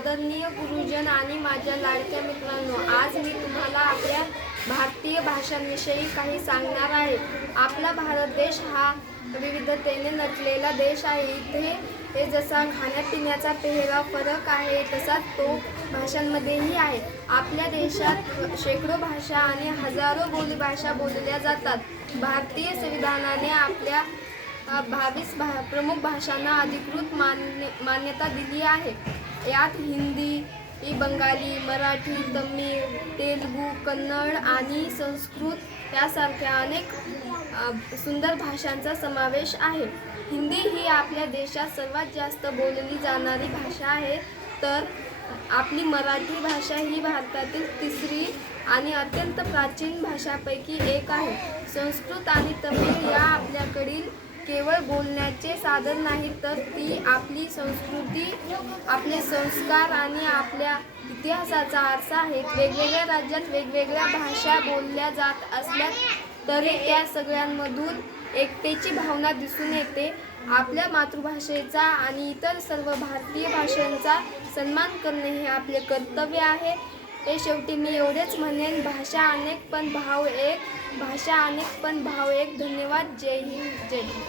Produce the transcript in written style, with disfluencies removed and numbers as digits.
आदरणीय गुरुजन आणि माझ्या लाडक्या मित्रांनो, आज मी तुम्हाला आपल्या भारतीय भाषांविषयी काही सांगणार आहे। आपला भारत देश हा विविधतेने नटलेला देश आहे। इथे जसा खाण्यापिण्याचा पेहराव फरक आहे तसाच तो भाषांमध्येही आहे। आपल्या देशात शेकडो भाषा आणि हजारो बोलीभाषा बोलल्या जातात। भारतीय संविधानाने आपल्या 22 प्रमुख भाषांना अधिकृत मान्यता दिली आहे। यात हिंदी, बंगाली, मराठी, तमिळ, तेलुगू, कन्नड आणि संस्कृत यासारख्या अनेक सुंदर भाषांचा समावेश आहे। हिंदी ही आपल्या देशात सर्वात जास्त बोलली जाणारी भाषा आहे, तर आपली मराठी भाषा ही भारतातील तिसरी आणि अत्यंत प्राचीन भाषांपैकी एक आहे। संस्कृत आणि तमिळ या आपल्याकडील केवळ बोलण्याचे साधन नाही, तर ती आपली संस्कृती, आपले संस्कार आणि आपल्या इतिहासाचा आरसा आहेत। वेगवेगळ्या राज्यात वेगवेगळ्या भाषा बोलल्या जात असल्या तरी त्या सगळ्यांमधून एकतेची भावना दिसून येते। आपल्या मातृभाषेचा आणि इतर सर्व भारतीय भाषांचा सन्मान करणे हे आपले कर्तव्य आहे। शेवटी मी एवढेच म्हणेन, भाषा अनेक पण भाव एक, भाषा अनेक पण भाव एक। धन्यवाद। जय हिंद, जय हिंद।